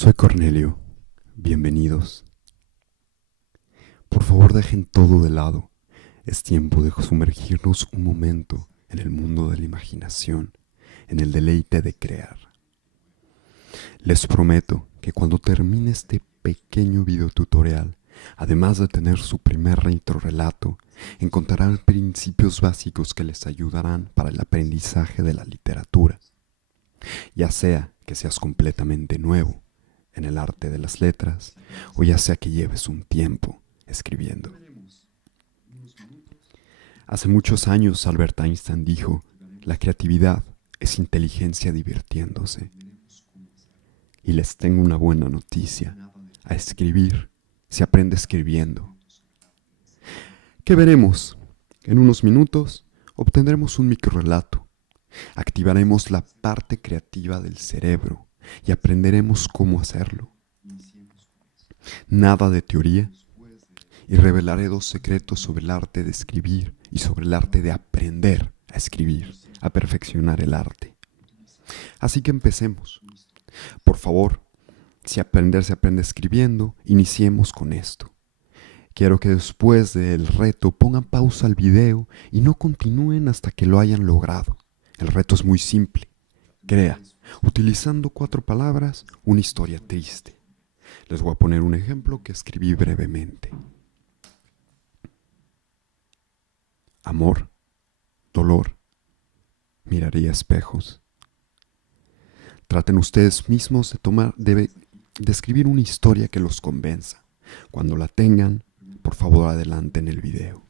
Soy Cornelio, bienvenidos. Por favor, dejen todo de lado. Es tiempo de sumergirnos un momento en el mundo de la imaginación, en el deleite de crear. Les prometo que cuando termine este pequeño videotutorial, además de tener su primer retrorelato, encontrarán principios básicos que les ayudarán para el aprendizaje de la literatura. Ya sea que seas completamente nuevo en el arte de las letras, o ya sea que lleves un tiempo escribiendo. Hace muchos años Albert Einstein dijo: la creatividad es inteligencia divirtiéndose. Y les tengo una buena noticia: a escribir se aprende escribiendo. ¿Qué veremos? En unos minutos obtendremos un microrrelato. Activaremos la parte creativa del cerebro y aprenderemos cómo hacerlo. Nada de teoría, y revelaré 2 secretos sobre el arte de escribir y sobre el arte de aprender a escribir, a perfeccionar el arte. Así que empecemos. Por favor, si aprender se aprende escribiendo, iniciemos con esto. Quiero que después del reto pongan pausa al video y no continúen hasta que lo hayan logrado. El reto es muy simple. Crea, utilizando 4 palabras, una historia triste. Les voy a poner un ejemplo que escribí brevemente. Amor, dolor, miraría espejos. Traten ustedes mismos de escribir una historia que los convenza. Cuando la tengan, por favor adelanten el video.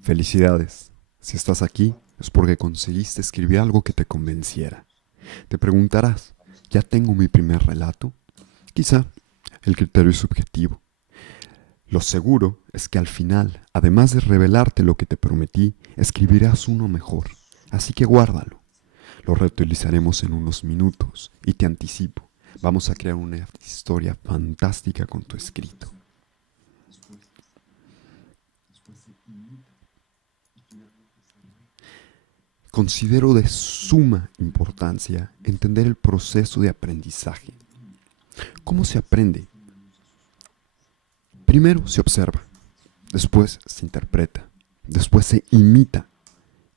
Felicidades. Si estás aquí, es porque conseguiste escribir algo que te convenciera. Te preguntarás: ¿ya tengo mi primer relato? Quizá el criterio es subjetivo. Lo seguro es que al final, además de revelarte lo que te prometí, escribirás uno mejor. Así que guárdalo. Lo reutilizaremos en unos minutos y te anticipo, vamos a crear una historia fantástica con tu escrito. Considero de suma importancia entender el proceso de aprendizaje. ¿Cómo se aprende? Primero se observa, después se interpreta, después se imita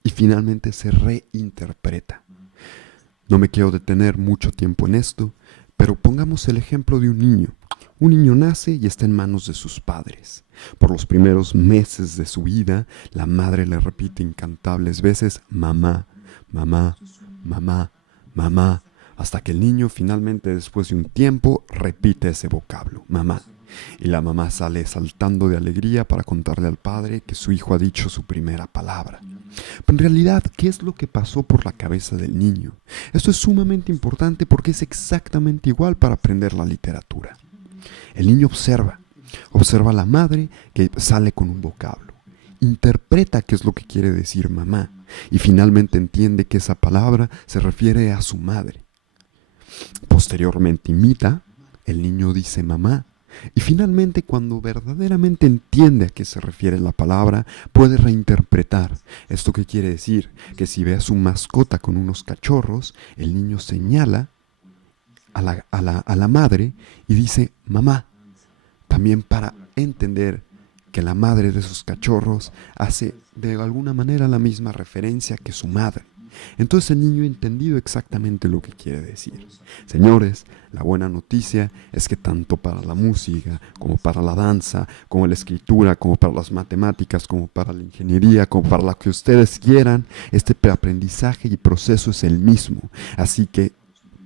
y finalmente se reinterpreta. No me quiero detener mucho tiempo en esto, pero pongamos el ejemplo de un niño. Un niño nace y está en manos de sus padres. Por los primeros meses de su vida, la madre le repite incontables veces: mamá, mamá, mamá, mamá, hasta que el niño finalmente, después de un tiempo, repite ese vocablo, mamá. Y la mamá sale saltando de alegría para contarle al padre que su hijo ha dicho su primera palabra. Pero en realidad, ¿qué es lo que pasó por la cabeza del niño? Esto es sumamente importante porque es exactamente igual para aprender la literatura. El niño observa a la madre que sale con un vocablo, interpreta qué es lo que quiere decir mamá y finalmente entiende que esa palabra se refiere a su madre. Posteriormente imita, el niño dice mamá. Y finalmente, cuando verdaderamente entiende a qué se refiere la palabra, puede reinterpretar. ¿Esto qué quiere decir? Que si ve a su mascota con unos cachorros, el niño señala a la madre y dice mamá. También para entender que la madre de esos cachorros hace de alguna manera la misma referencia que su madre. Entonces el niño ha entendido exactamente lo que quiere decir. Señores, la buena noticia es que tanto para la música, como para la danza, como la escritura, como para las matemáticas, como para la ingeniería, como para lo que ustedes quieran, este aprendizaje y proceso es el mismo. Así que,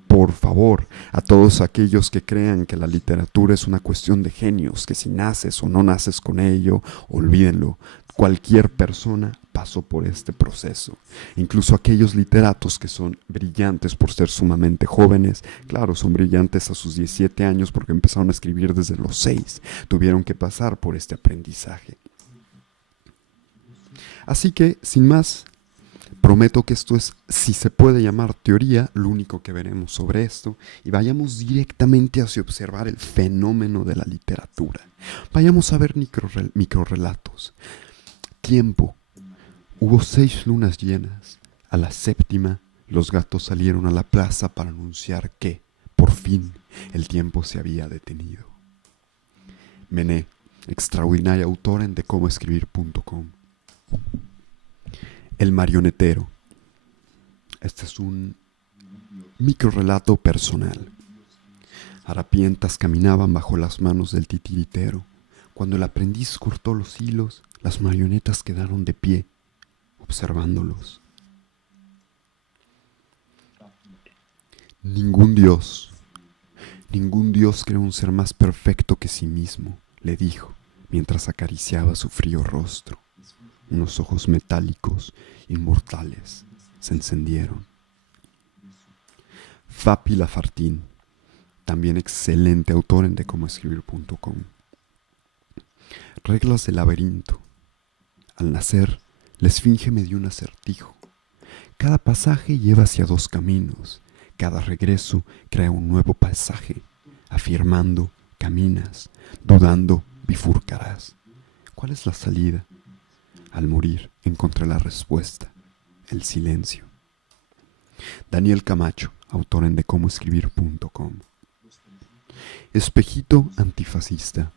por favor, a todos aquellos que crean que la literatura es una cuestión de genios, que si naces o no naces con ello, olvídenlo. Cualquier persona pasó por este proceso. Incluso aquellos literatos que son brillantes por ser sumamente jóvenes, claro, son brillantes a sus 17 años porque empezaron a escribir desde los 6. Tuvieron que pasar por este aprendizaje. Así que, sin más, prometo que esto es, si se puede llamar teoría, lo único que veremos sobre esto, y vayamos directamente hacia observar el fenómeno de la literatura. Vayamos a ver microrrelatos. Tiempo. Hubo 6 lunas llenas. A la séptima, los gatos salieron a la plaza para anunciar que, por fin, el tiempo se había detenido. Mené, extraordinaria autora en decómoescribir.com. El marionetero. Este es un microrrelato personal. Harapientas caminaban bajo las manos del titiritero. Cuando el aprendiz cortó los hilos, las marionetas quedaron de pie, observándolos. Ningún dios crea un ser más perfecto que sí mismo, le dijo, mientras acariciaba su frío rostro. Unos ojos metálicos, inmortales, se encendieron. Fapi Lafartín, también excelente autor en decómoescribir.com. Reglas del laberinto. Al nacer, la esfinge me dio un acertijo. Cada pasaje lleva hacia 2 caminos. Cada regreso crea un nuevo paisaje. Afirmando, caminas. Dudando, bifurcarás. ¿Cuál es la salida? Al morir, encontré la respuesta. El silencio. Daniel Camacho, autor en decómoescribir.com. Espejito antifascista.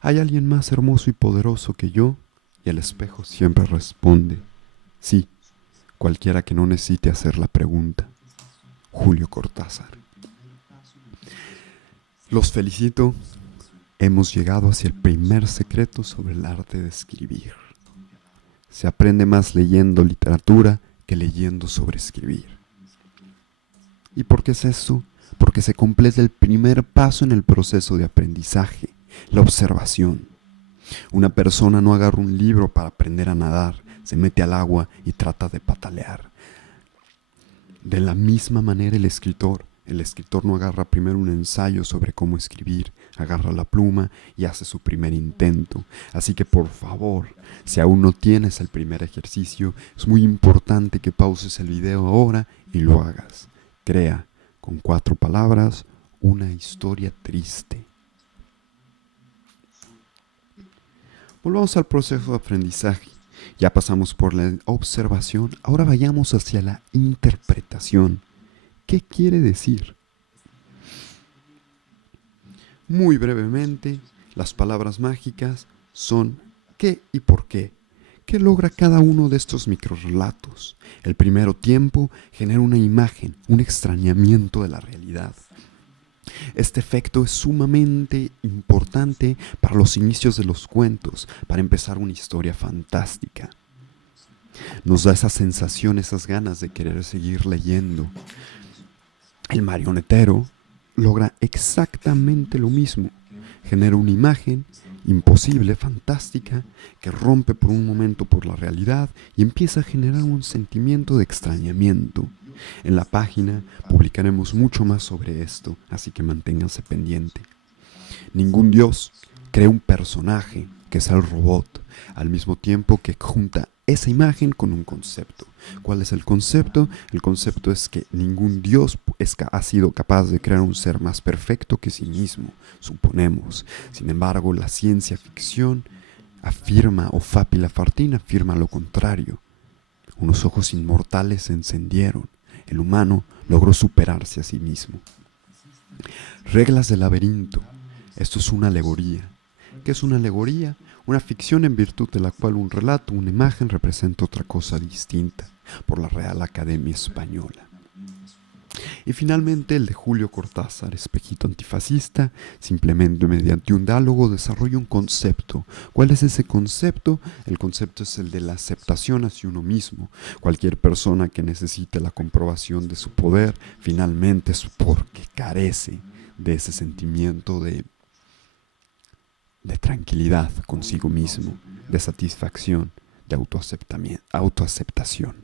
¿Hay alguien más hermoso y poderoso que yo? Y el espejo siempre responde, sí, cualquiera que no necesite hacer la pregunta. Julio Cortázar. Los felicito. Hemos llegado hacia el primer secreto sobre el arte de escribir. Se aprende más leyendo literatura que leyendo sobre escribir. ¿Y por qué es eso? Porque se completa el primer paso en el proceso de aprendizaje, la observación. Una persona no agarra un libro para aprender a nadar, se mete al agua y trata de patalear. De la misma manera el escritor no agarra primero un ensayo sobre cómo escribir, agarra la pluma y hace su primer intento. Así que por favor, si aún no tienes el primer ejercicio, es muy importante que pauses el video ahora y lo hagas. Crea, con 4 palabras, una historia triste. Volvamos al proceso de aprendizaje. Ya pasamos por la observación, ahora vayamos hacia la interpretación. ¿Qué quiere decir? Muy brevemente, las palabras mágicas son ¿qué y por qué? ¿Qué logra cada uno de estos microrrelatos? El primero tiempo genera una imagen, un extrañamiento de la realidad. Este efecto es sumamente importante para los inicios de los cuentos, para empezar una historia fantástica. Nos da esa sensación, esas ganas de querer seguir leyendo. El marionetero logra exactamente lo mismo. Genera una imagen imposible, fantástica, que rompe por un momento por la realidad y empieza a generar un sentimiento de extrañamiento. En la página publicaremos mucho más sobre esto, así que manténganse pendiente. Ningún dios crea un personaje, que es el robot, al mismo tiempo que junta esa imagen con un concepto. ¿Cuál es el concepto? El concepto es que ningún dios ha sido capaz de crear un ser más perfecto que sí mismo, suponemos. Sin embargo, la ciencia ficción afirma, o Fapi Lafartín afirma lo contrario. Unos ojos inmortales se encendieron. El humano logró superarse a sí mismo. Reglas del laberinto. Esto es una alegoría. ¿Qué es una alegoría? Una ficción en virtud de la cual un relato, una imagen representa otra cosa distinta, por la Real Academia Española. Y finalmente el de Julio Cortázar, Espejito antifascista, simplemente mediante un diálogo desarrolla un concepto. ¿Cuál es ese concepto? El concepto es el de la aceptación hacia uno mismo. Cualquier persona que necesite la comprobación de su poder, finalmente es porque carece de ese sentimiento de tranquilidad consigo mismo, de satisfacción, de autoaceptación.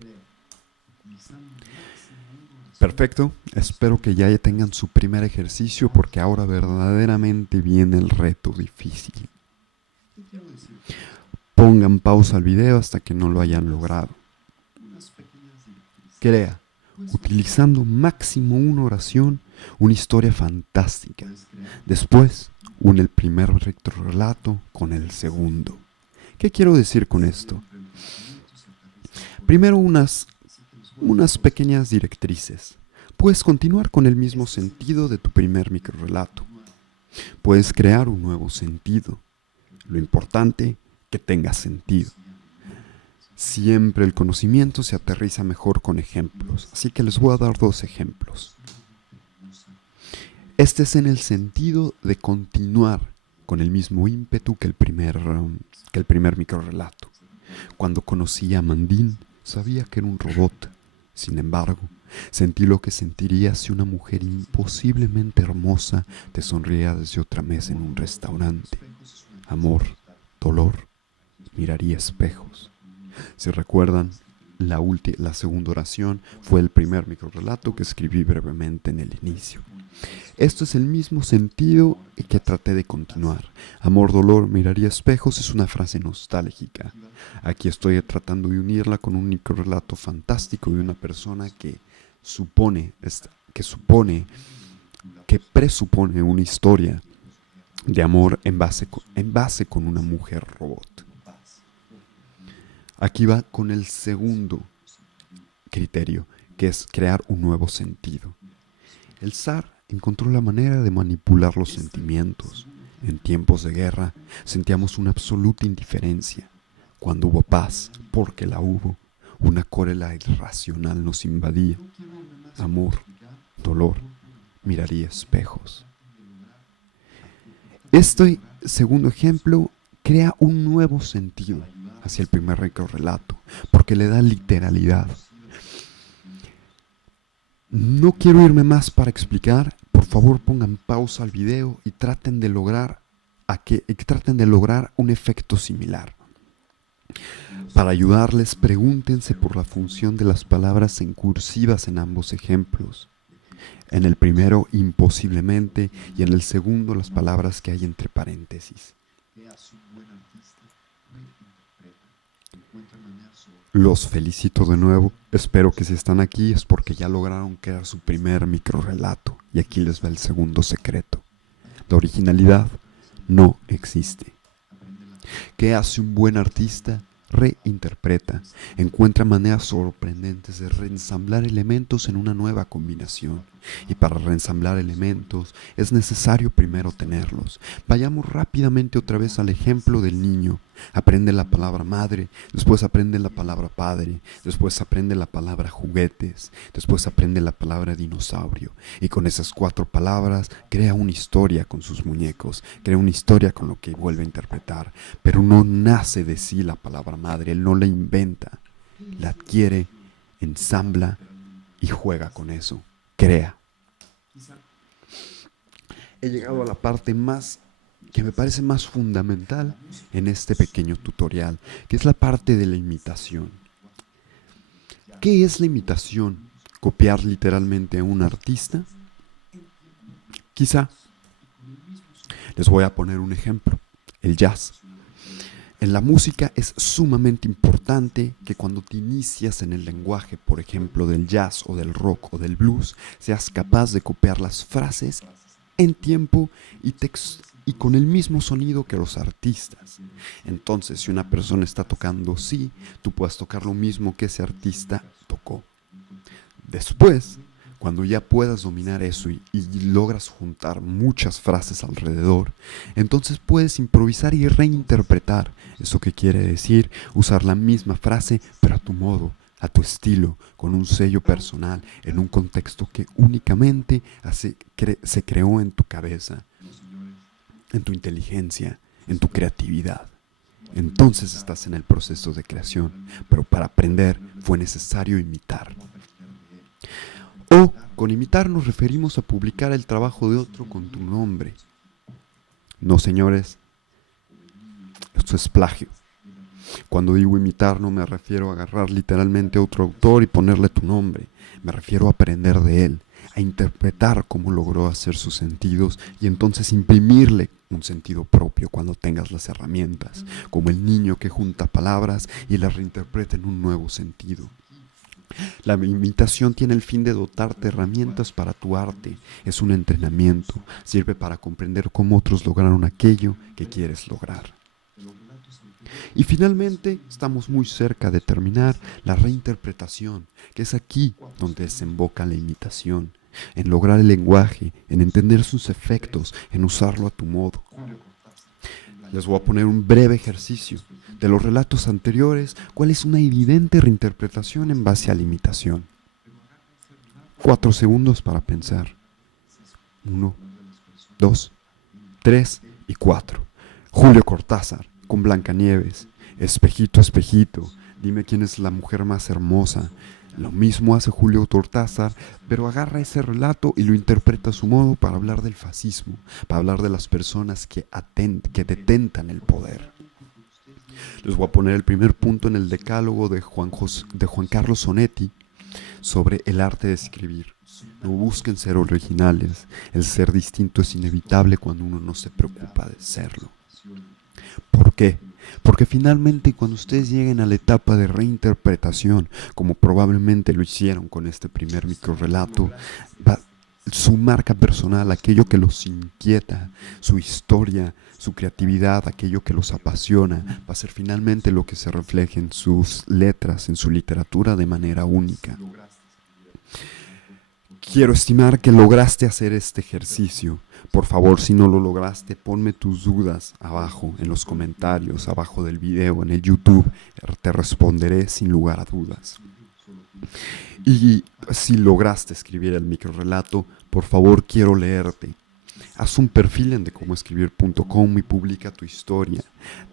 Perfecto, espero que ya tengan su primer ejercicio porque ahora verdaderamente viene el reto difícil. Pongan pausa al video hasta que no lo hayan logrado. Crea, utilizando máximo una oración, una historia fantástica. Después, une el primer relato con el segundo. ¿Qué quiero decir con esto? Primero unas pequeñas directrices. Puedes continuar con el mismo sentido de tu primer microrrelato. Puedes crear un nuevo sentido. Lo importante, que tenga sentido. Siempre el conocimiento se aterriza mejor con ejemplos, así que les voy a dar 2 ejemplos. Este es en el sentido de continuar con el mismo ímpetu que el primer microrrelato. Cuando conocí a Mandín, sabía que era un robot. Sin embargo, sentí lo que sentiría si una mujer imposiblemente hermosa te sonriera desde otra mesa en un restaurante. Amor, dolor, miraría espejos. Si recuerdan, la segunda oración fue el primer microrrelato que escribí brevemente en el inicio. Esto es el mismo sentido y que traté de continuar. Amor, dolor, miraría espejos es una frase nostálgica. Aquí estoy tratando de unirla con un microrrelato fantástico de una persona que presupone una historia de amor en base con una mujer robot. Aquí va con el segundo criterio, que es crear un nuevo sentido. El zar encontró la manera de manipular los sentimientos. En tiempos de guerra sentíamos una absoluta indiferencia. Cuando hubo paz, porque la hubo, una cólera irracional nos invadía. Amor, dolor, miraría espejos. Este segundo ejemplo crea un nuevo sentido hacia el primer microrrelato, porque le da literalidad. No quiero irme más para explicar. Por favor, pongan pausa al video y traten de lograr un efecto similar. Para ayudarles, pregúntense por la función de las palabras en cursivas en ambos ejemplos. En el primero, imposiblemente, y en el segundo, las palabras que hay entre paréntesis. Los felicito de nuevo. Espero que si están aquí es porque ya lograron crear su primer microrrelato. Y aquí les va el segundo secreto. La originalidad no existe. ¿Qué hace un buen artista? Reinterpreta. Encuentra maneras sorprendentes de reensamblar elementos en una nueva combinación. Y para reensamblar elementos es necesario primero tenerlos. Vayamos rápidamente otra vez al ejemplo del niño. Aprende la palabra madre, después aprende la palabra padre, después aprende la palabra juguetes, después aprende la palabra dinosaurio. Y con esas 4 palabras crea una historia con sus muñecos, crea una historia con lo que vuelve a interpretar. Pero no nace de sí la palabra madre, él no la inventa, la adquiere, ensambla y juega con eso, crea. He llegado a la parte que me parece más fundamental en este pequeño tutorial, que es la parte de la imitación. ¿Qué es la imitación? ¿Copiar literalmente a un artista? Quizá. Les voy a poner un ejemplo, el jazz. En la música es sumamente importante que cuando te inicias en el lenguaje, por ejemplo, del jazz o del rock o del blues, seas capaz de copiar las frases en tiempo y con el mismo sonido que los artistas. Entonces, si una persona está tocando sí, tú puedes tocar lo mismo que ese artista tocó. Después, cuando ya puedas dominar eso y logras juntar muchas frases alrededor, entonces puedes improvisar y reinterpretar. ¿Eso qué quiere decir? Usar la misma frase, pero a tu modo, a tu estilo, con un sello personal, en un contexto que únicamente se creó en tu cabeza, en tu inteligencia, en tu creatividad. Entonces estás en el proceso de creación, pero para aprender fue necesario imitar. O con imitar nos referimos a publicar el trabajo de otro con tu nombre. No, señores, esto es plagio. Cuando digo imitar no me refiero a agarrar literalmente a otro autor y ponerle tu nombre. Me refiero a aprender de él, a interpretar cómo logró hacer sus sentidos y entonces imprimirle un sentido propio cuando tengas las herramientas, como el niño que junta palabras y las reinterpreta en un nuevo sentido. La imitación tiene el fin de dotarte herramientas para tu arte. Es un entrenamiento. Sirve para comprender cómo otros lograron aquello que quieres lograr. Y finalmente estamos muy cerca de terminar la reinterpretación, que es aquí donde desemboca la imitación, en lograr el lenguaje, en entender sus efectos, en usarlo a tu modo. Les voy a poner un breve ejercicio de los relatos anteriores, cuál es una evidente reinterpretación en base a la imitación. 4 segundos para pensar. 1, 2, 3 y 4. Julio Cortázar, con Blancanieves. Espejito, espejito, dime quién es la mujer más hermosa. Lo mismo hace Julio Cortázar, pero agarra ese relato y lo interpreta a su modo para hablar del fascismo, para hablar de las personas que detentan el poder. Les voy a poner el primer punto en el decálogo de Juan Carlos Sonetti sobre el arte de escribir. No busquen ser originales, el ser distinto es inevitable cuando uno no se preocupa de serlo. ¿Por qué? Porque finalmente cuando ustedes lleguen a la etapa de reinterpretación, como probablemente lo hicieron con este primer microrrelato, su marca personal, aquello que los inquieta, su historia, su creatividad, aquello que los apasiona, va a ser finalmente lo que se refleje en sus letras, en su literatura de manera única. Quiero estimar que lograste hacer este ejercicio. Por favor, si no lo lograste, ponme tus dudas abajo en los comentarios, abajo del video, en el YouTube. Te responderé sin lugar a dudas. Y si lograste escribir el microrrelato, por favor, quiero leerte. Haz un perfil en decomoescribir.com y publica tu historia.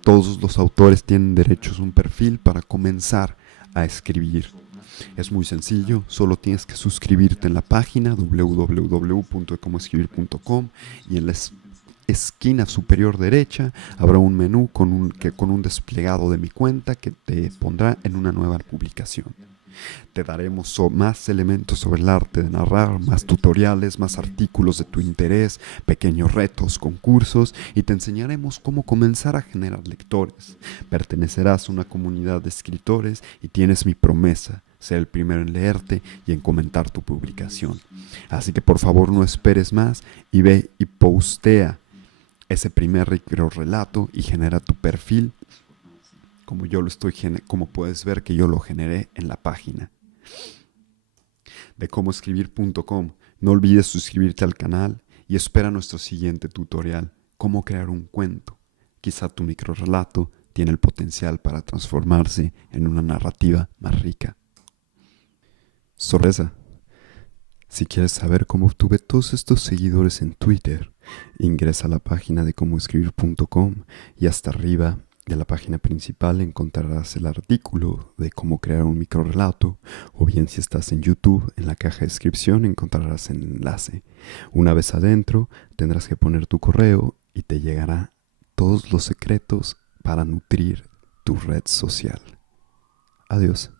Todos los autores tienen derechos a un perfil para comenzar a escribir. Es muy sencillo, solo tienes que suscribirte en la página www.decomoescribir.com y en la esquina superior derecha habrá un menú con un desplegado de mi cuenta que te pondrá en una nueva publicación. Te daremos más elementos sobre el arte de narrar, más tutoriales, más artículos de tu interés, pequeños retos, concursos y te enseñaremos cómo comenzar a generar lectores. Pertenecerás a una comunidad de escritores y tienes mi promesa, ser el primero en leerte y en comentar tu publicación. Así que por favor no esperes más y ve y postea ese primer relato y genera tu perfil como puedes ver que yo lo generé en la página de decomoescribir.com. No olvides suscribirte al canal y espera nuestro siguiente tutorial, cómo crear un cuento. Quizá tu microrrelato tiene el potencial para transformarse en una narrativa más rica. Sorpresa. Si quieres saber cómo obtuve todos estos seguidores en Twitter, ingresa a la página de decomoescribir.com y hasta arriba de la página principal encontrarás el artículo de cómo crear un microrrelato, o bien si estás en YouTube, en la caja de descripción encontrarás el enlace. Una vez adentro, tendrás que poner tu correo y te llegará todos los secretos para nutrir tu red social. Adiós.